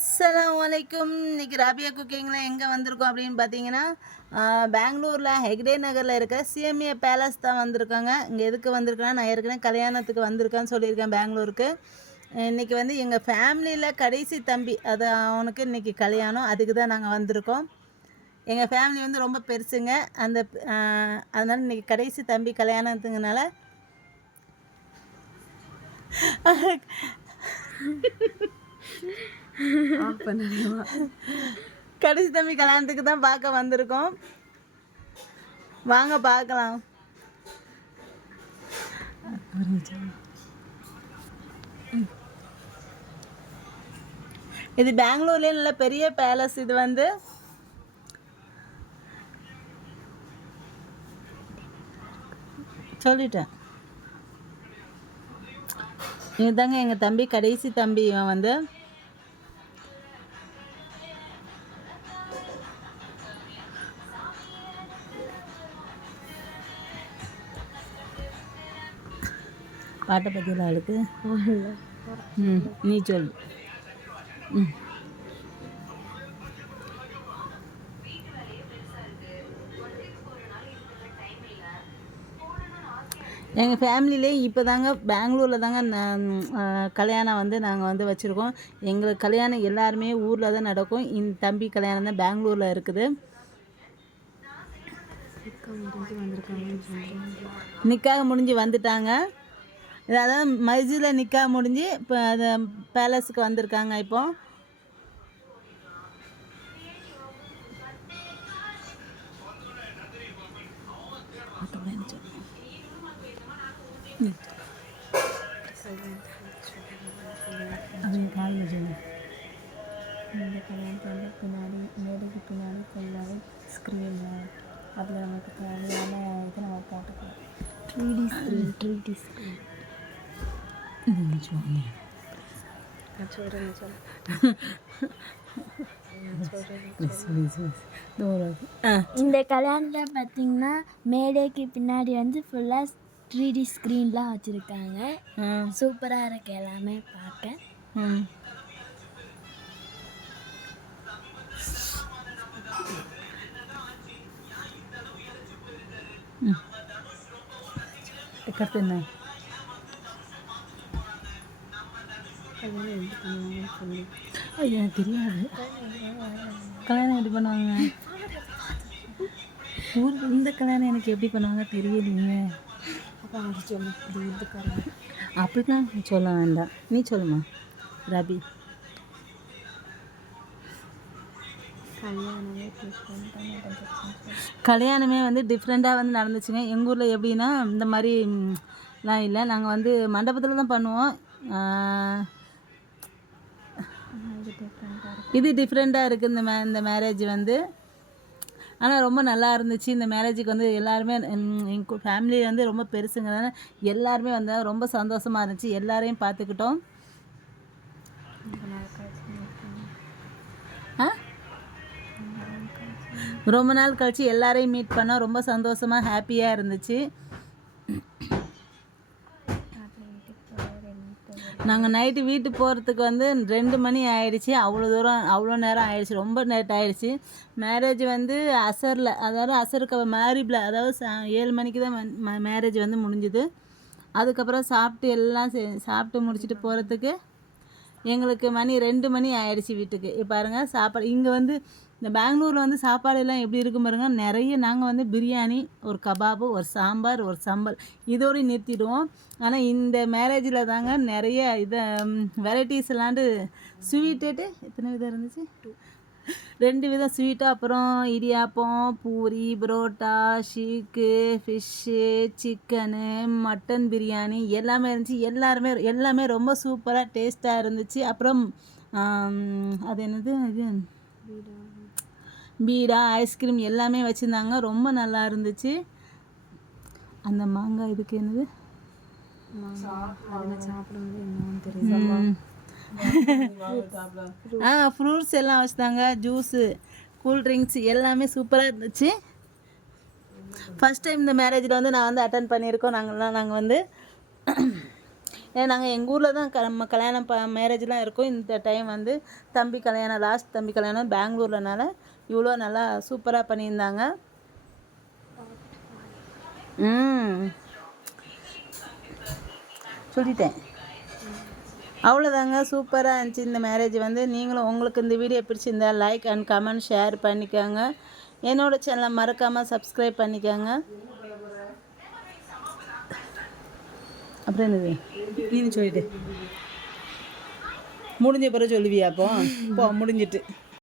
அஸ்ஸலாமு அலைக்கும். இன்றைக்கி ராபியா குக்கிங்கில் எங்கே வந்திருக்கோம் அப்படின்னு பார்த்தீங்கன்னா, பெங்களூரில் ஹெக்டே நகரில் இருக்க சிஎம்ஏ பேலஸ் தான் வந்திருக்காங்க. இங்கே எதுக்கு வந்திருக்கேன்னா, நான் ஏற்கனவே கல்யாணத்துக்கு வந்திருக்கேன்னு சொல்லியிருக்கேன் பெங்களூருக்கு. இன்றைக்கி வந்து எங்கள் ஃபேமிலியில் கடைசி தம்பி, அது அவனுக்கு இன்றைக்கி கல்யாணம். அதுக்கு தான் நாங்கள் வந்திருக்கோம். எங்கள் ஃபேமிலி வந்து ரொம்ப பெருசுங்க. அதனால் இன்றைக்கி கடைசி தம்பி கல்யாணத்துங்கனால கடைசி தம்பி கல்யாணத்துக்கு தான் பார்க்க வந்திருக்கோம். வாங்க பார்க்கலாம். இது பெங்களூர்லேயே நல்ல பெரிய பேலஸ். இது வந்து சொல்லிட்டேன். இதுதாங்க எங்கள் தம்பி, கடைசி தம்பி. இவன் வந்து பாட்டை பற்றியில் அழுக்கு. நீ சொல். எங்கள் ஃபேமிலியிலே இப்போ தாங்க பெங்களூரில் தாங்க கல்யாணம் வந்து நாங்கள் வந்து வச்சுருக்கோம். எங்களுக்கு கல்யாணம் எல்லாருமே ஊரில் தான் நடக்கும். இந்த தம்பி கல்யாணம் தான் பெங்களூரில் இருக்குது. நிக்காக முடிஞ்சு வந்துட்டாங்க. அதாவது மஸ்ஜிதில் நிக்கா முடிஞ்சு இப்போ அது பேலஸுக்கு வந்திருக்காங்க. இப்போ இந்த கல்யாணத்தில் பின்னாடி மேடைக்கு பின்னாடி ஃபுல்லாகவே ஸ்க்ரீனில் அதில் நமக்கு தேவையான இது நம்ம போட்டுக்கலாம். 3D ஸ்க்ரீன் இந்த கல்யாணத்தில் பார்த்தீங்கன்னா மேடைக்கு பின்னாடி வந்து ஃபுல்லாக 3D ஸ்க்ரீன்லாம் வச்சுருக்காங்க. சூப்பராக இருக்கு எல்லாமே பார்க்க. கற்றுன எனக்கு தெரியாது. கல்யாணம் எப்படி பண்ணுவாங்க ஊருக்கு? இந்த கல்யாணம் எனக்கு எப்படி பண்ணுவாங்க தெரியலைங்க. அப்படிலாம் சொல்ல வேண்டாம், நீ சொல்லுமா ரபி. கல்யாணமே வந்து டிஃப்ரெண்ட்டாக வந்து நடந்துச்சுங்க. எங்கள் ஊரில் எப்படின்னா இந்த மாதிரிலாம் இல்லை. நாங்கள் வந்து மண்டபத்தில் தான் பண்ணுவோம். இது டிஃப்ரெண்ட்டாக இருக்குது இந்த மேரேஜ் வந்து. ஆனால் ரொம்ப நல்லா இருந்துச்சு. இந்த மேரேஜுக்கு வந்து எல்லாருமே எங்கள் ஃபேமிலி வந்து ரொம்ப பெருசுங்கிறதால எல்லாருமே வந்தால் ரொம்ப சந்தோஷமாக இருந்துச்சு. எல்லாரையும் பார்த்துக்கிட்டோம். ரொம்ப நாள் கழிச்சு எல்லாரையும் மீட் பண்ணோம். ரொம்ப சந்தோஷமாக ஹாப்பியாக இருந்துச்சு. நாங்கள் நைட்டு வீட்டுக்கு போகிறதுக்கு வந்து 2 மணி ஆகிடுச்சி. அவ்வளோ நேரம் ஆகிடுச்சி. ரொம்ப லேட் ஆகிடுச்சி. மேரேஜ் வந்து அசரில், அதாவது அசருக்கு மேரிபில், அதாவது 7 மணிக்கு தான் மேரேஜ் வந்து முடிஞ்சுது. அதுக்கப்புறம் சாப்பிட்டு முடிச்சுட்டு போகிறதுக்கு எங்களுக்கு 2 மணி ஆகிடுச்சி வீட்டுக்கு. பாருங்கள் சாப்பாடு இங்கே வந்து இந்த பெங்களூரில் வந்து சாப்பாடெல்லாம் எப்படி இருக்கும் பாருங்க. நிறைய நாங்கள் வந்து பிரியாணி, ஒரு கபாபு, ஒரு சாம்பார், ஒரு சம்பல் இதோடு நிறுத்திடுவோம். ஆனால் இந்த மேரேஜில் தாங்க நிறைய வெரைட்டிஸ் எல்லாம். ஸ்வீட்டு எத்தனை விதம் இருந்துச்சு? 2 விதம் ஸ்வீட்டு. அப்புறம் idiyappam, puri, parotta, seekh, fish, chicken, mutton biryani எல்லாமே இருந்துச்சு. எல்லாமே ரொம்ப சூப்பராக டேஸ்ட்டாக இருந்துச்சு. அப்புறம் அது என்னது, இது பீடா, ஐஸ்கிரீம் எல்லாமே வச்சுருந்தாங்க. ரொம்ப நல்லா இருந்துச்சு. அந்த மாங்காய் இதுக்கு என்னது ஃப்ரூட்ஸ் எல்லாம் வச்சுருந்தாங்க. ஜூஸு, கூல்ட்ரிங்க்ஸ் எல்லாமே சூப்பராக இருந்துச்சு. ஃபஸ்ட் டைம் இந்த மேரேஜில் வந்து நான் வந்து அட்டன் பண்ணியிருக்கோம். நாங்கள் வந்து ஏன்னா நாங்கள் எங்கள் ஊரில் தான் நம்ம கல்யாணம் மேரேஜ்லாம் இருக்கும். இந்த டைம் வந்து தம்பி கல்யாணம், லாஸ்ட் தம்பி கல்யாணம் பெங்களூர்லனால இவ்வளோ நல்லா சூப்பராக பண்ணியிருந்தாங்க. சொல்லிட்டேன். அவ்வளோதாங்க, சூப்பராக இருந்துச்சு இந்த மேரேஜ் வந்து. நீங்களும் உங்களுக்கு இந்த வீடியோ பிடிச்சிருந்தா லைக் அண்ட் கமெண்ட் ஷேர் பண்ணிக்கோங்க. என்னோடய சேனலை மறக்காமல் சப்ஸ்கிரைப் பண்ணிக்கோங்க. அப்புறம் என்னது நீ சொல்லிட்டு முடிஞ்ச பிறகு சொல்லுவியா? அப்போ முடிஞ்சிட்டு